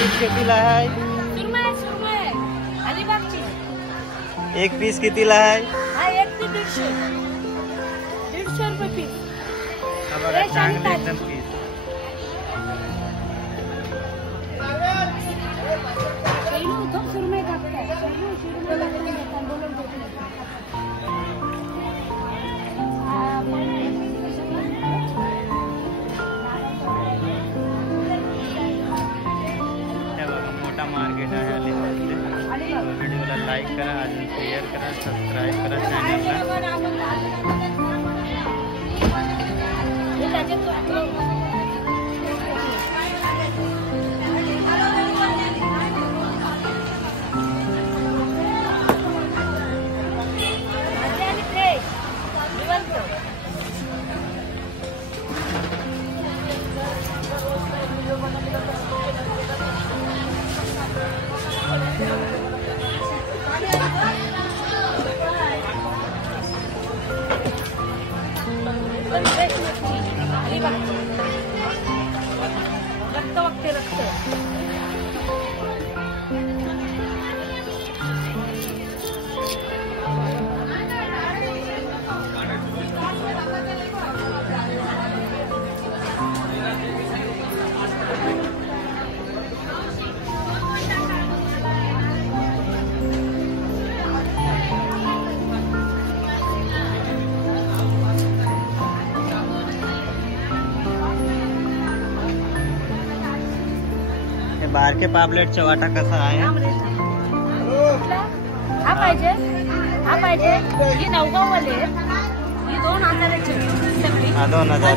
Piece कितीला आहे? सुरमई अलिबागची. एक पीस कितीला आहे? हा 1 ते 150 रुपये पीस. हा बघा चांगले एकदम पीस. सुरमई कापताय. बोलून मोठा मार्केट आहे अलिबागचे. व्हिडिओला लाईक करा, अजून शेअर करा, सबस्क्राईब करा चॅनलला. रक्त बघते रक्त. बारके पापलेटचा वाटा कसा आहे? हा पाहिजे, हा पाहिजे. ही 9 वाले, ही 2000ची सगळी. हा 2000.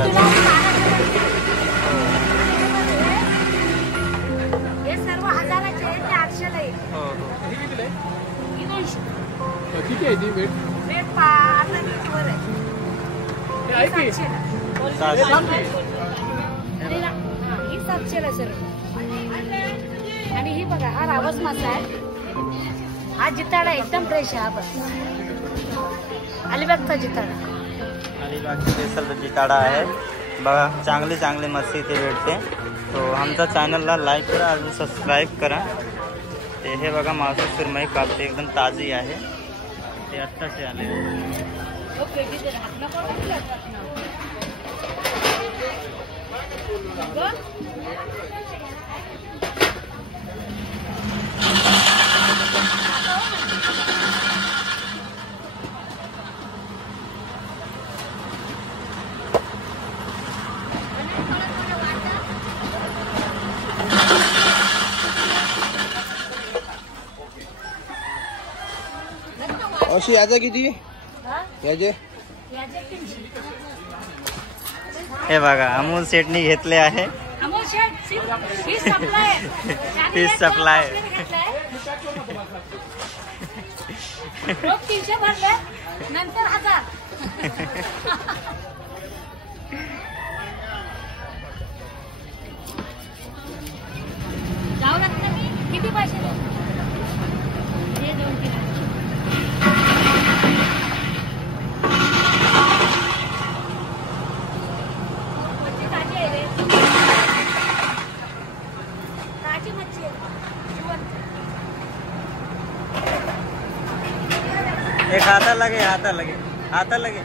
हे सर्व 1000चे आहेत, ते 800ला येईल. हो ही 200. किती आहे ती वेट? वेट 8 वर आहे. आहे की? 700. ही 700ला सर्व. आणि ही बघा, हा रावस मासा आहे. हा जिताडा एकदम फ्रेश आहे. हा बघ, अलिबागचा जिताडा. अलिबागचा स्पेशल जिताडा आहे बघा. चांगली चांगली मच्छी इथे भेटते. तो आमच्या चॅनलला लाईक करा, अजून सबस्क्राईब करा. ते हे बघा मासा सुरमई कापते, एकदम ताजी आहे. ते आत्ताचे आले. अशी याचा किती? याचे हे बघा अमोल सेटनी घेतले आहे. Fish supply. 300 भरले नंतर 1000. जाऊ लागतं मी. किती पैसे? हे 2 किलो. मच्छी ताजी आहे रे. ताजी मच्छी आहे. जिवंत. एक हाता लगे, हाता लगे, हाता लगे.